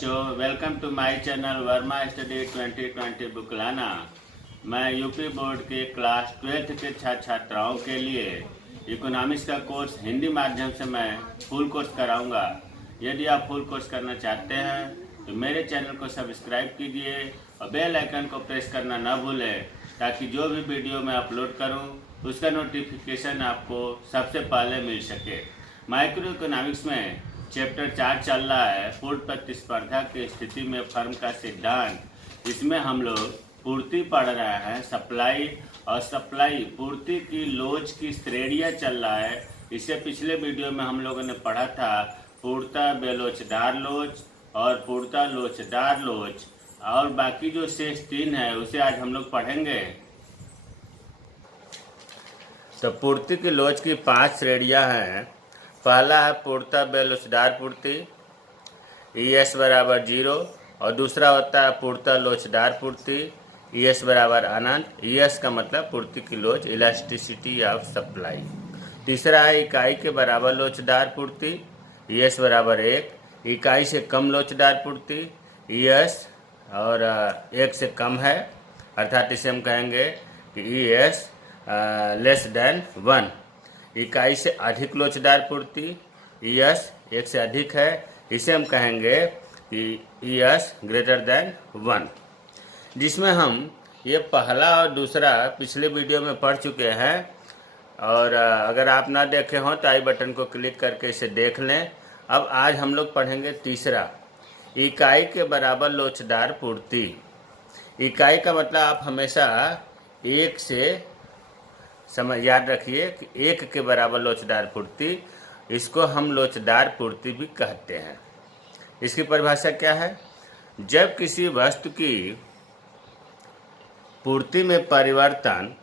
बच्चों, welcome to my channel Verma study 2020 बुकलाना। मैं यूपी बोर्ड के क्लास 12th के छात्र छात्राओं के लिए इकोनॉमिक्स का कोर्स हिंदी माध्यम से मैं फुल कोर्स कराऊंगा। यदि आप फुल कोर्स करना चाहते हैं तो मेरे चैनल को सब्सक्राइब कीजिए और बेल आइकन को प्रेस करना न भूलें, ताकि जो भी वीडियो मैं अपलोड करूं उसका नोटिफिकेशन आपको सबसे पहले मिल सके। माइक्रो इकोनॉमिक्स में चैप्टर 4 चल रहा है, पूर्ण प्रतिस्पर्धा की स्थिति में फर्म का सिद्धांत। इसमें हम लोग पूर्ति पढ़ रहे हैं, सप्लाई और सप्लाई पूर्ति की लोच की श्रेणियाँ चल रहा है। इससे पिछले वीडियो में हम लोगों ने पढ़ा था पूर्णता बेलोचदार लोच और पूर्णता लोचदार लोच, और बाकी जो शेष 3 है उसे आज हम लोग पढ़ेंगे। तो पूर्ति की लोच की 5 श्रेणियाँ हैं। पहला है पूर्णता बेलोचदार पूर्ति, ES बराबर 0, और दूसरा होता है पूर्णता लोचदार पूर्ति, ES बराबर अनंत। ES का मतलब पूर्ति की लोच, इलास्टिसिटी ऑफ सप्लाई। तीसरा है इकाई के बराबर लोचदार पूर्ति, ES बराबर 1। इकाई से कम लोचदार पूर्ति, ES और 1 से कम है, अर्थात इसे हम कहेंगे कि ES लेस देन 1। इकाई से अधिक लोचदार पूर्ति, ES 1 से अधिक है, इसे हम कहेंगे कि ES ग्रेटर देन 1। जिसमें हम ये पहला और दूसरा पिछले वीडियो में पढ़ चुके हैं, और अगर आप ना देखे हों तो आई बटन को क्लिक करके इसे देख लें। अब आज हम लोग पढ़ेंगे तीसरा, इकाई के बराबर लोचदार पूर्ति। इकाई का मतलब आप हमेशा 1 से याद रखिए कि 1 के बराबर लोचदार पूर्ति, इसको हम लोचदार पूर्ति भी कहते हैं। इसकी परिभाषा क्या है? जब किसी वस्तु की पूर्ति में परिवर्तन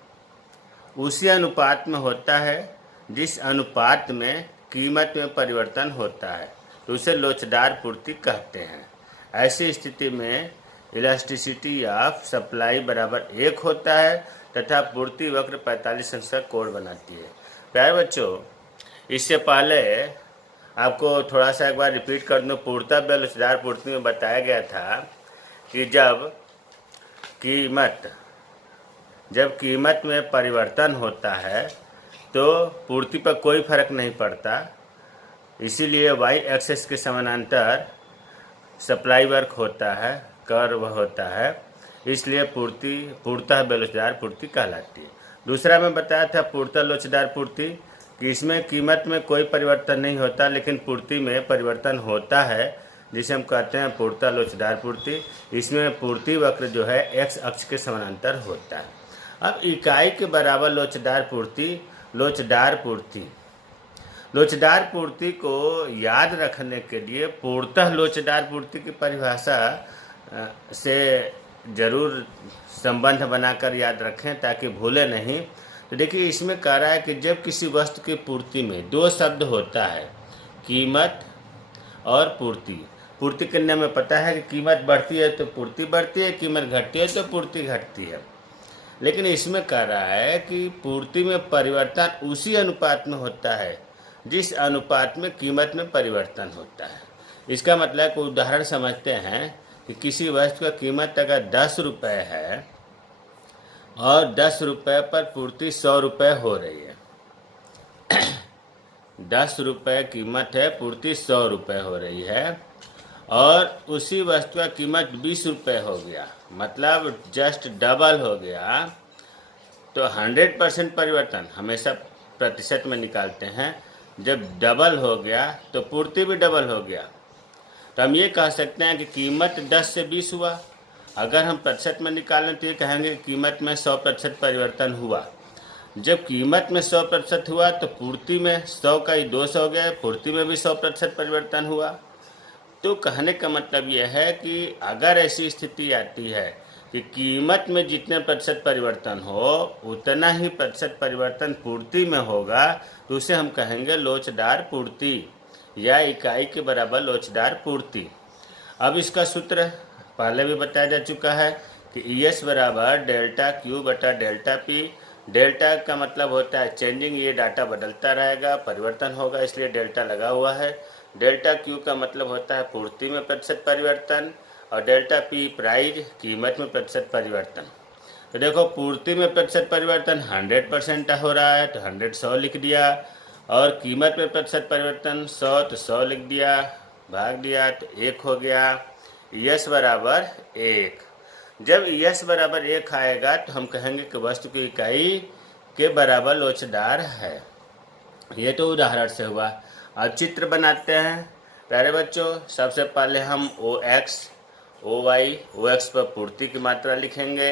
उसी अनुपात में होता है जिस अनुपात में कीमत में परिवर्तन होता है, तो उसे लोचदार पूर्ति कहते हैं। ऐसी स्थिति में इलास्टिसिटी ऑफ सप्लाई बराबर 1 होता है तथा पूर्ति वक्र 45 अंश का कोण बनाती है। प्यारे बच्चों, इससे पहले आपको थोड़ा सा एक बार रिपीट कर दूँ। पूर्णता बेलोचदार पूर्ति में बताया गया था कि जब कीमत में परिवर्तन होता है तो पूर्ति पर कोई फर्क नहीं पड़ता, इसीलिए y एक्सिस के समानांतर सप्लाई वर्क होता है, कर्व होता है, इसलिए पूर्णतः बेलोचदार पूर्ति कहलाती है। दूसरा मैं बताया था पूर्णतः लोचदार पूर्ति कि इसमें कीमत में कोई परिवर्तन नहीं होता, लेकिन पूर्ति में परिवर्तन होता है, जिसे हम कहते हैं पूर्णतः लोचदार पूर्ति। इसमें पूर्ति वक्र जो है x अक्ष के समानांतर होता है। अब इकाई के बराबर लोचदार पूर्ति को याद रखने के लिए पूर्णतः लोचदार पूर्ति की परिभाषा से जरूर संबंध बनाकर याद रखें ताकि भूले नहीं। तो देखिए, इसमें कह रहा है कि जब किसी वस्तु की पूर्ति में 2 शब्द होता है, कीमत और पूर्ति। पूर्ति करने में पता है कि कीमत बढ़ती है तो पूर्ति बढ़ती है, कीमत घटती है तो पूर्ति घटती है। लेकिन इसमें कह रहा है कि पूर्ति में परिवर्तन उसी अनुपात में होता है जिस अनुपात में कीमत में परिवर्तन होता है। इसका मतलब कोई उदाहरण समझते हैं कि किसी वस्तु का कीमत अगर 10 रुपये है और 10 रुपये पर पूर्ति 100 रुपये हो रही है 10 रुपये कीमत है, पूर्ति 100 रुपये हो रही है, और उसी वस्तु का कीमत 20 रुपये हो गया, मतलब जस्ट डबल हो गया। तो 100% परिवर्तन हमेशा प्रतिशत में निकालते हैं। जब डबल हो गया तो पूर्ति भी डबल हो गया। तो हम ये कह सकते हैं कि कीमत 10 से 20 हुआ। अगर हम प्रतिशत में निकालें तो ये कहेंगे कि कीमत में 100% परिवर्तन हुआ। जब कीमत में 100% हुआ तो पूर्ति में 100 का ही 200 हो गया, पूर्ति में भी 100% परिवर्तन हुआ। तो कहने का मतलब यह है कि अगर ऐसी स्थिति आती है कि कीमत में जितने प्रतिशत परिवर्तन हो उतना ही प्रतिशत परिवर्तन पूर्ति में होगा, तो उसे हम कहेंगे लोचदार पूर्ति या इकाई के बराबर लोचदार पूर्ति। अब इसका सूत्र पहले भी बताया जा चुका है कि ES बराबर डेल्टा Q बटा डेल्टा P। डेल्टा का मतलब होता है चेंजिंग, ये डाटा बदलता रहेगा, परिवर्तन होगा, इसलिए डेल्टा लगा हुआ है। डेल्टा क्यू का मतलब होता है पूर्ति में प्रतिशत परिवर्तन, और डेल्टा पी प्राइस कीमत में प्रतिशत परिवर्तन। तो देखो पूर्ति में प्रतिशत परिवर्तन 100% हो रहा है तो 100 100 लिख दिया, और कीमत में प्रतिशत परिवर्तन 100 तो 100 लिख दिया, भाग दिया तो 1 हो गया। यस बराबर 1। जब यस बराबर 1 आएगा तो हम कहेंगे कि वस्तु की इकाई के बराबर लोचदार है। ये तो उदाहरण से हुआ। अब चित्र बनाते हैं प्यारे बच्चों। सबसे पहले हम OX OX पर पूर्ति की मात्रा लिखेंगे,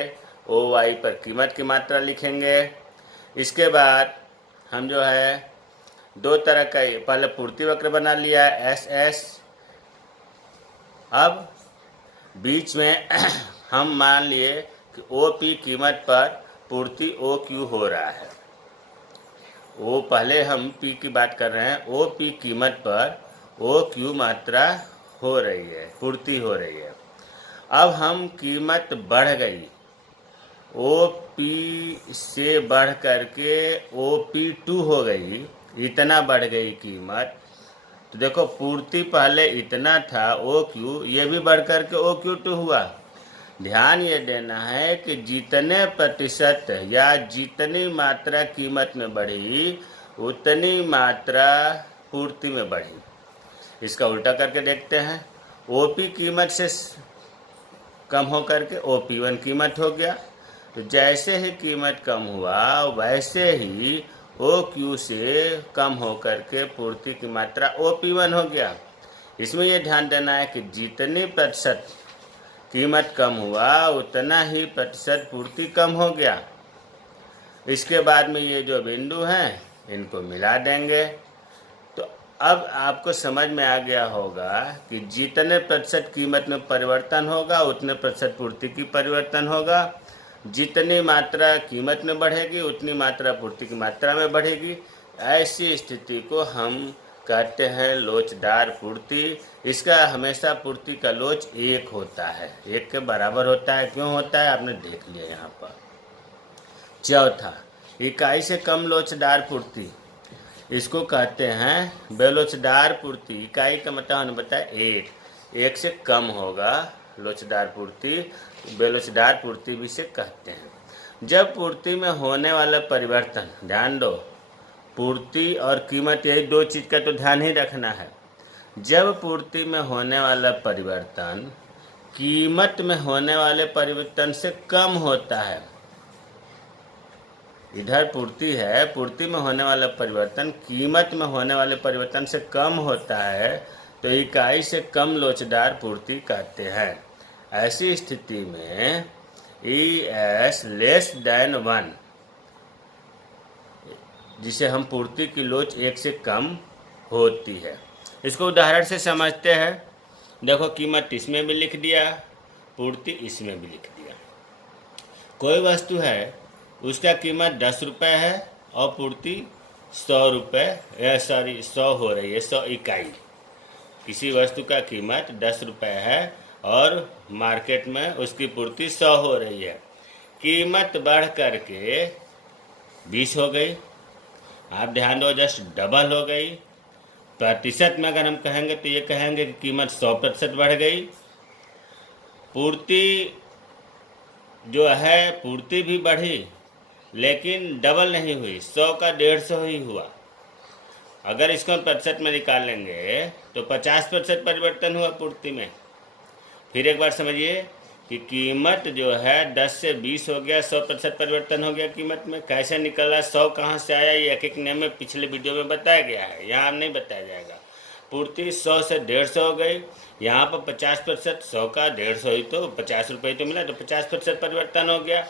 OY पर कीमत की मात्रा लिखेंगे। इसके बाद हम जो है दो तरह का पहले पूर्ति वक्र बना लिया SS। अब बीच में हम मान लिए कि OP कीमत पर पूर्ति OQ हो रहा है। वो पहले हम P की बात कर रहे हैं, OP कीमत पर OQ मात्रा हो रही है, पूर्ति हो रही है। अब हम कीमत बढ़ गई, OP से बढ़ करके OP2 हो गई, इतना बढ़ गई कीमत। तो देखो पूर्ति पहले इतना था OQ, ये भी बढ़ करके OQ2 हुआ। ध्यान ये देना है कि जितने प्रतिशत या जितनी मात्रा कीमत में बढ़ी उतनी मात्रा पूर्ति में बढ़ी। इसका उल्टा करके देखते हैं। OP कीमत से कम हो करके OP1 कीमत हो गया। तो जैसे ही कीमत कम हुआ वैसे ही OQ से कम हो करके पूर्ति की मात्रा OP1 हो गया। इसमें यह ध्यान देना है कि जितनी प्रतिशत कीमत कम हुआ उतना ही प्रतिशत पूर्ति कम हो गया। इसके बाद में ये जो बिंदु हैं इनको मिला देंगे। तो अब आपको समझ में आ गया होगा कि जितने प्रतिशत कीमत में परिवर्तन होगा उतने प्रतिशत पूर्ति की परिवर्तन होगा। जितनी मात्रा कीमत में बढ़ेगी उतनी मात्रा पूर्ति की मात्रा में बढ़ेगी। ऐसी स्थिति को हम कहते हैं लोचदार पूर्ति। इसका हमेशा पूर्ति का लोच 1 होता है, 1 के बराबर होता है। क्यों होता है आपने देख लिया यहाँ पर। चौथा, इकाई से कम लोचदार पूर्ति, इसको कहते हैं बेलोचदार पूर्ति। इकाई का मतलब हमने बताया 1 से कम होगा लोचदार पूर्ति, बेलोचदार पूर्ति भी से कहते हैं। जब पूर्ति में होने वाला परिवर्तन, ध्यान दो, पूर्ति और कीमत यही दो चीज़ का तो ध्यान ही रखना है। जब पूर्ति में होने वाला परिवर्तन कीमत में होने वाले परिवर्तन से कम होता है, इधर पूर्ति है, पूर्ति में होने वाला परिवर्तन कीमत में होने वाले परिवर्तन से कम होता है तो इकाई से कम लोचदार पूर्ति कहते हैं। ऐसी स्थिति में ES <1, जिसे हम पूर्ति की लोच 1 से कम होती है। इसको उदाहरण से समझते हैं। देखो कीमत इसमें भी लिख दिया, पूर्ति इसमें भी लिख दिया। कोई वस्तु है उसका कीमत 10 रुपये है और पूर्ति 100 रुपये 100 हो रही है, 100 इकाई। किसी वस्तु का कीमत 10 रुपये है और मार्केट में उसकी पूर्ति 100 हो रही है। कीमत बढ़ करके 20 हो गई। आप ध्यान दो, जस्ट डबल हो गई। प्रतिशत में अगर हम कहेंगे तो ये कहेंगे कि कीमत 100% बढ़ गई। पूर्ति जो है पूर्ति भी बढ़ी लेकिन डबल नहीं हुई, 100 का 150 ही हुआ। अगर इसको हम प्रतिशत में निकालेंगे तो 50% परिवर्तन हुआ पूर्ति में। फिर एक बार समझिए कि कीमत जो है 10 से 20 हो गया, 100% परिवर्तन हो गया कीमत में। कैसे निकला, 100 कहाँ से आया, ये एक नियम में पिछले वीडियो में बताया गया है, यहाँ नहीं बताया जाएगा। पूर्ति 100 से 150 हो गई, यहाँ पर 50%, 100 का 150 ही तो 50 रुपये तो मिला, तो 50% परिवर्तन हो गया।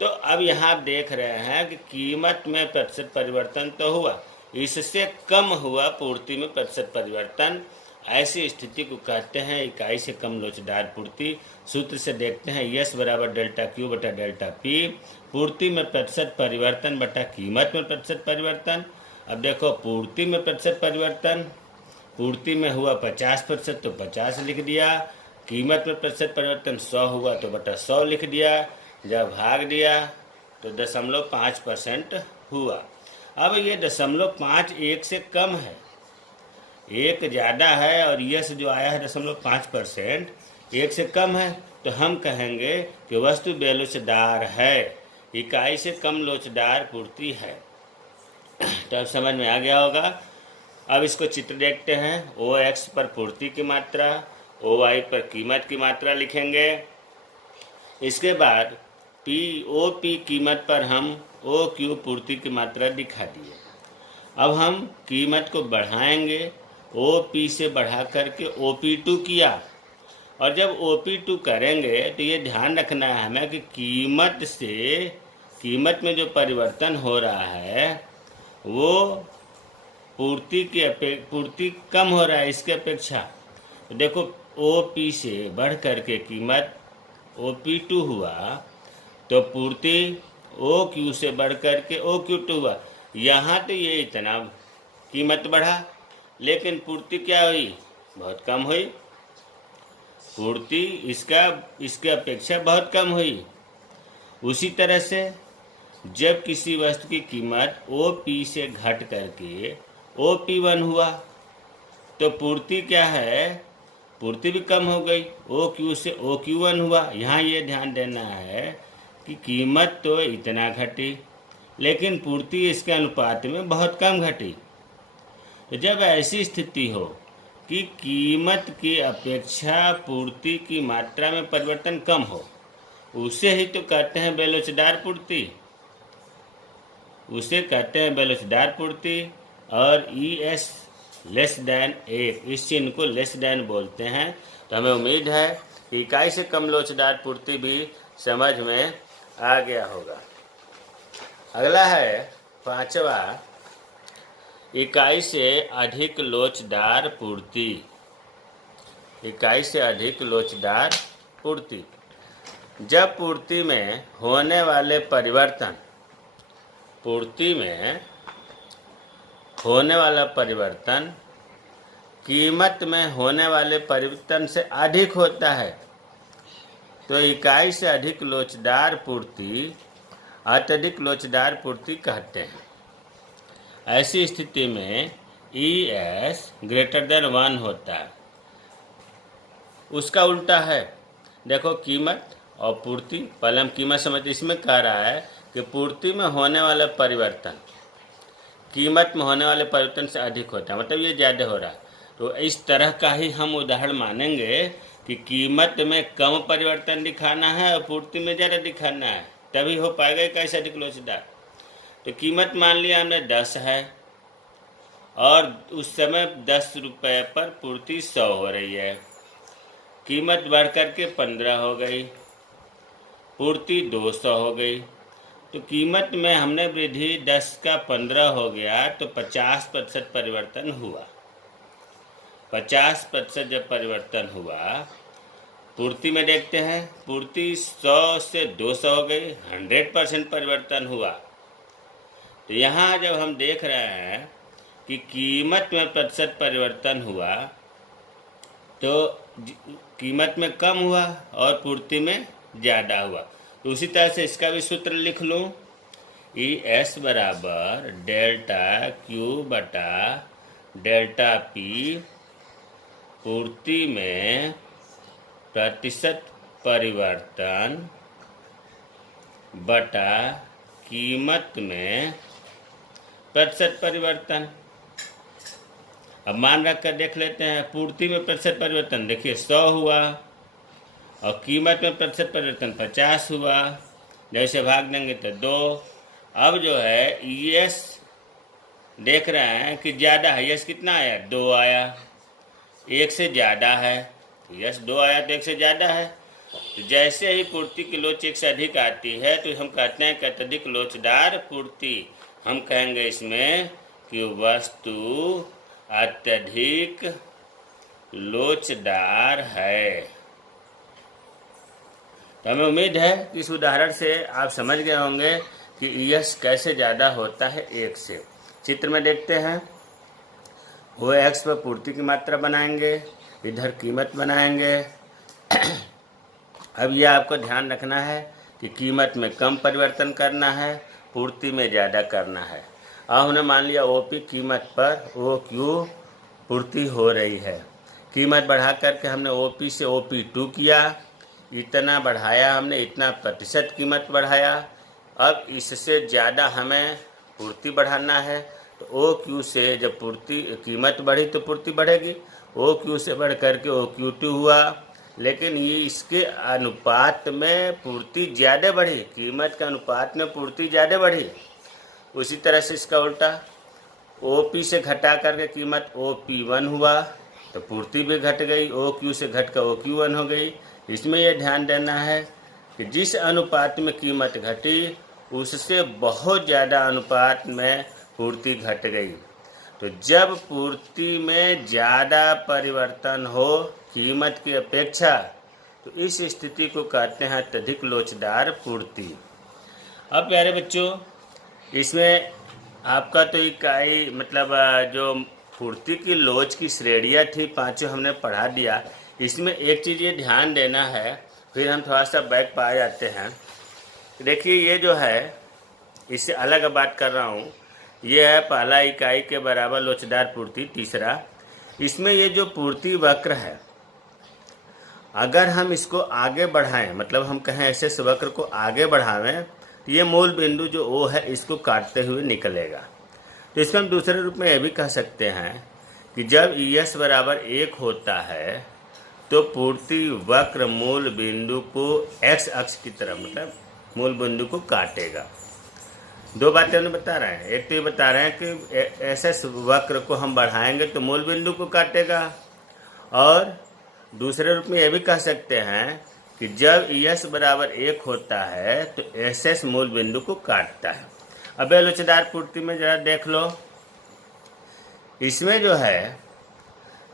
तो अब यहाँ आप देख रहे हैं कि कीमत में प्रतिशत परिवर्तन तो हुआ, इससे कम हुआ पूर्ति में प्रतिशत परिवर्तन। ऐसी स्थिति को कहते हैं इकाई से कम लोचदार पूर्ति। सूत्र से देखते हैं, यस बराबर डेल्टा क्यू बटा डेल्टा पी, पूर्ति में प्रतिशत परिवर्तन बटा कीमत में प्रतिशत परिवर्तन। अब देखो पूर्ति में प्रतिशत परिवर्तन, पूर्ति में हुआ 50% तो 50 लिख दिया, कीमत में प्रतिशत परिवर्तन 100 हुआ तो बटा 100 लिख दिया। जब भाग दिया तो 0.5% हुआ। अब ये 0.5 1 से कम है, 1 ज़्यादा है और यस जो आया है 0.5%, 1 से कम है, तो हम कहेंगे कि वस्तु बेलोचदार है, इकाई से कम लोचदार पूर्ति है। तो अब समझ में आ गया होगा। अब इसको चित्र देखते हैं। OX पर पूर्ति की मात्रा, OY पर कीमत की मात्रा लिखेंगे। इसके बाद OP कीमत पर हम OQ पूर्ति की मात्रा दिखा दिए। अब हम कीमत को बढ़ाएंगे, OP से बढ़ा करके OP2 किया, और जब OP2 करेंगे तो ये ध्यान रखना है हमें कि कीमत में जो परिवर्तन हो रहा है वो पूर्ति कम हो रहा है इसके अपेक्षा। तो देखो OP से बढ़ करके कीमत OP2 हुआ, तो पूर्ति OQ से बढ़ करके OQ2 हुआ। यहाँ तो ये इतना कीमत बढ़ा, लेकिन पूर्ति क्या हुई? बहुत कम हुई। पूर्ति इसके अपेक्षा बहुत कम हुई। उसी तरह से जब किसी वस्तु की कीमत OP से घट करके OP1 हुआ, तो पूर्ति क्या है? पूर्ति भी कम हो गई। OQ से OQ1 हुआ। यहाँ ये ध्यान देना है कि कीमत तो इतना घटी, लेकिन पूर्ति इसके अनुपात में बहुत कम घटी। तो जब ऐसी स्थिति हो कि कीमत की अपेक्षा पूर्ति की मात्रा में परिवर्तन कम हो, उसे ही तो कहते हैं बेलोचदार पूर्ति। उसे कहते हैं बेलोचदार पूर्ति। और ES लेस देन 1, इस चिन्ह को लेस देन बोलते हैं। तो हमें उम्मीद है कि इकाई से कम लोचदार पूर्ति भी समझ में आ गया होगा। अगला है 5वां, इकाई से अधिक लोचदार पूर्ति। इकाई से अधिक लोचदार पूर्ति। जब पूर्ति में होने वाले परिवर्तन, पूर्ति में होने वाला परिवर्तन कीमत में होने वाले परिवर्तन से अधिक होता है, तो इकाई से अधिक लोचदार पूर्ति अत्यधिक लोचदार पूर्ति कहते हैं। ऐसी स्थिति में ES ग्रेटर देन 1 होता है। उसका उल्टा है, देखो कीमत और पूर्ति। पहले हम कीमत समझते, इसमें कह रहा है कि पूर्ति में होने वाला परिवर्तन कीमत में होने वाले परिवर्तन से अधिक होता है, मतलब ये ज़्यादा हो रहा है। तो इस तरह का ही हम उदाहरण मानेंगे कि कीमत में कम परिवर्तन दिखाना है और पूर्ति में ज़्यादा दिखाना है, तभी हो पाएगा कैसे अधिक लोचदार। तो कीमत मान लिया हमने 10 है, और उस समय 10 रुपये पर पूर्ति 100 हो रही है। कीमत बढ़ करके 15 हो गई, पूर्ति 200 हो गई। तो कीमत में हमने वृद्धि 10 का 15 हो गया, तो 50% परिवर्तन हुआ। 50% जब परिवर्तन हुआ, पूर्ति में देखते हैं, पूर्ति 100 से 200 हो गई, 100% परिवर्तन हुआ। तो यहाँ जब हम देख रहे हैं कि कीमत में प्रतिशत परिवर्तन हुआ, तो कीमत में कम हुआ और पूर्ति में ज़्यादा हुआ। तो उसी तरह से इसका भी सूत्र लिख लूँ, ES बराबर डेल्टा Q बटा डेल्टा P, पूर्ति में प्रतिशत परिवर्तन बटा कीमत में प्रतिशत परिवर्तन। अब मान रख कर देख लेते हैं। पूर्ति में प्रतिशत परिवर्तन देखिए 100 हुआ, और कीमत में प्रतिशत परिवर्तन 50 हुआ। जैसे भाग देंगे तो 2। अब जो है ES देख रहे हैं कि ज़्यादा है। यस कितना आया? 2 आया। 1 से ज़्यादा है। यस 2 आया तो 1 से ज़्यादा है। तो जैसे ही पूर्ति की लोच 1 से अधिक आती है, तो हम कहते हैं कि अत्यधिक लोचदार पूर्ति। हम कहेंगे इसमें कि वस्तु अत्यधिक लोचदार है। तो हमें उम्मीद है कि इस उदाहरण से आप समझ गए होंगे कि ES कैसे ज़्यादा होता है 1 से। चित्र में देखते हैं, OX पर पूर्ति की मात्रा बनाएंगे, इधर कीमत बनाएंगे। अब यह आपको ध्यान रखना है कि कीमत में कम परिवर्तन करना है, पूर्ति में ज़्यादा करना है। अब हमने मान लिया OP कीमत पर OQ पूर्ति हो रही है। कीमत बढ़ा करके हमने OP से OP2 किया, इतना बढ़ाया हमने, इतना प्रतिशत कीमत बढ़ाया। अब इससे ज़्यादा हमें पूर्ति बढ़ाना है, तो OQ से जब पूर्ति कीमत बढ़ी तो पूर्ति बढ़ेगी, OQ से बढ़ करके OQ2 हुआ, लेकिन ये इसके अनुपात में पूर्ति ज़्यादा बढ़ी, कीमत के अनुपात में पूर्ति ज़्यादा बढ़ी। उसी तरह से इसका उल्टा OP से घटा करके कीमत OP1 हुआ तो पूर्ति भी घट गई, OQ से घट कर OQ1 हो गई। इसमें यह ध्यान देना है कि जिस अनुपात में कीमत घटी उससे बहुत ज़्यादा अनुपात में पूर्ति घट गई। तो जब पूर्ति में ज़्यादा परिवर्तन हो कीमत की अपेक्षा, तो इस स्थिति को कहते हैं अत्यधिक लोचदार पूर्ति। अब प्यारे बच्चों, इसमें आपका तो इकाई मतलब जो पूर्ति की लोच की श्रेणियाँ थी पांचों हमने पढ़ा दिया। इसमें एक चीज़ ये ध्यान देना है, फिर हम थोड़ा सा बैक पा जाते हैं। देखिए ये जो है, इससे अलग बात कर रहा हूँ, ये है पहला इकाई के बराबर लोचदार पूर्ति। तीसरा, इसमें ये जो पूर्ति वक्र है, अगर हम इसको आगे बढ़ाएं, मतलब हम कहें ऐसे इस वक्र को आगे बढ़ावें, तो ये मूल बिंदु जो O है इसको काटते हुए निकलेगा। तो इसमें हम दूसरे रूप में यह भी कह सकते हैं कि जब ES बराबर 1 होता है तो पूर्ति वक्र मूल बिंदु को X अक्ष की तरफ, मतलब मूल बिंदु को काटेगा। दो बातें हम बता रहे हैं, एक तो ये बता रहे हैं कि ऐसे वक्र को हम बढ़ाएंगे तो मूल बिंदु को काटेगा, और दूसरे रूप में यह भी कह सकते हैं कि जब ES बराबर 1 होता है तो SS मूल बिंदु को काटता है। अब लोचदार पूर्ति में जरा देख लो, इसमें जो है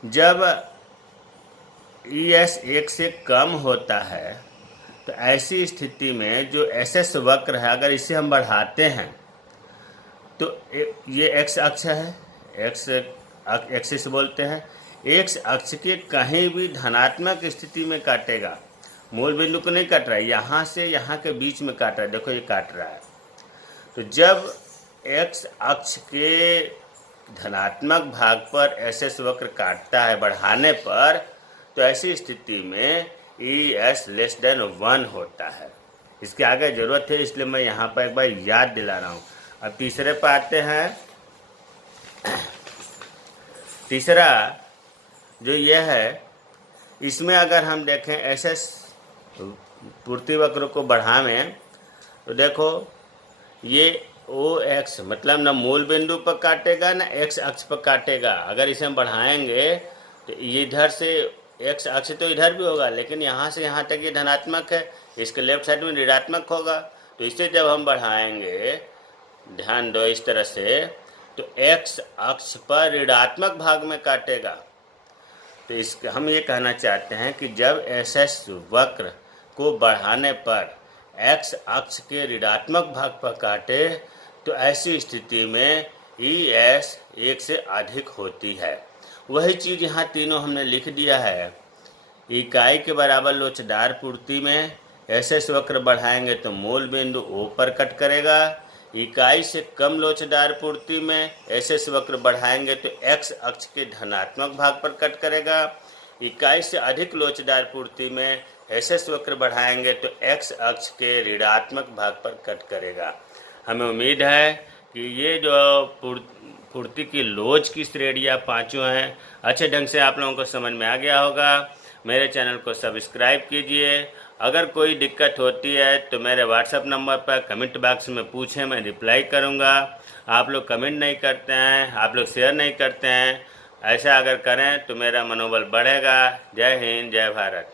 जब ES 1 से कम होता है तो ऐसी स्थिति में जो SS वक्र है, अगर इसे हम बढ़ाते हैं तो ये X अक्ष है, X एक्सिस बोलते हैं, X अक्ष के कहीं भी धनात्मक स्थिति में काटेगा, मूल बिंदु को नहीं काट रहा है, यहाँ से यहाँ के बीच में काट रहा है। देखो ये काट रहा है। तो जब X अक्ष के धनात्मक भाग पर SS वक्र काटता है बढ़ाने पर, तो ऐसी स्थिति में ES लेस देन 1 होता है। इसके आगे जरूरत है, इसलिए मैं यहाँ पर एक बार याद दिला रहा हूँ। अब तीसरे पर आते हैं। तीसरा जो यह है, इसमें अगर हम देखें SS पूर्ति वक्र को बढ़ावें तो देखो ये OX मतलब ना मूल बिंदु पर काटेगा ना X अक्ष पर काटेगा। अगर इसे हम बढ़ाएंगे तो ये इधर से X अक्ष तो इधर भी होगा, लेकिन यहाँ से यहाँ तक ये धनात्मक है, इसके लेफ्ट साइड में ऋणात्मक होगा। तो इसे जब हम बढ़ाएंगे, ध्यान दो इस तरह से, तो X अक्ष पर ऋणात्मक भाग में काटेगा। तो इसका हम ये कहना चाहते हैं कि जब SS वक्र को बढ़ाने पर X अक्ष के ऋणात्मक भाग पर काटे तो ऐसी स्थिति में ES 1 से अधिक होती है। वही चीज़ यहाँ तीनों हमने लिख दिया है। इकाई के बराबर लोचदार पूर्ति में SS वक्र बढ़ाएंगे तो मूल बिंदु O पर कट करेगा। इकाई से कम लोचदार पूर्ति में SS वक्र बढ़ाएंगे तो X अक्ष के धनात्मक भाग पर कट करेगा। इकाई से अधिक लोचदार पूर्ति में SS वक्र बढ़ाएंगे तो X अक्ष के ऋणात्मक भाग पर कट करेगा। हमें उम्मीद है कि ये जो पूर्ति की लोच की श्रेणियाँ पांचों हैं, अच्छे ढंग से आप लोगों को समझ में आ गया होगा। मेरे चैनल को सब्सक्राइब कीजिए। अगर कोई दिक्कत होती है तो मेरे व्हाट्सएप नंबर पर कमेंट बॉक्स में पूछें, मैं रिप्लाई करूँगा। आप लोग कमेंट नहीं करते हैं, आप लोग शेयर नहीं करते हैं, ऐसा अगर करें तो मेरा मनोबल बढ़ेगा। जय हिंद, जय भारत।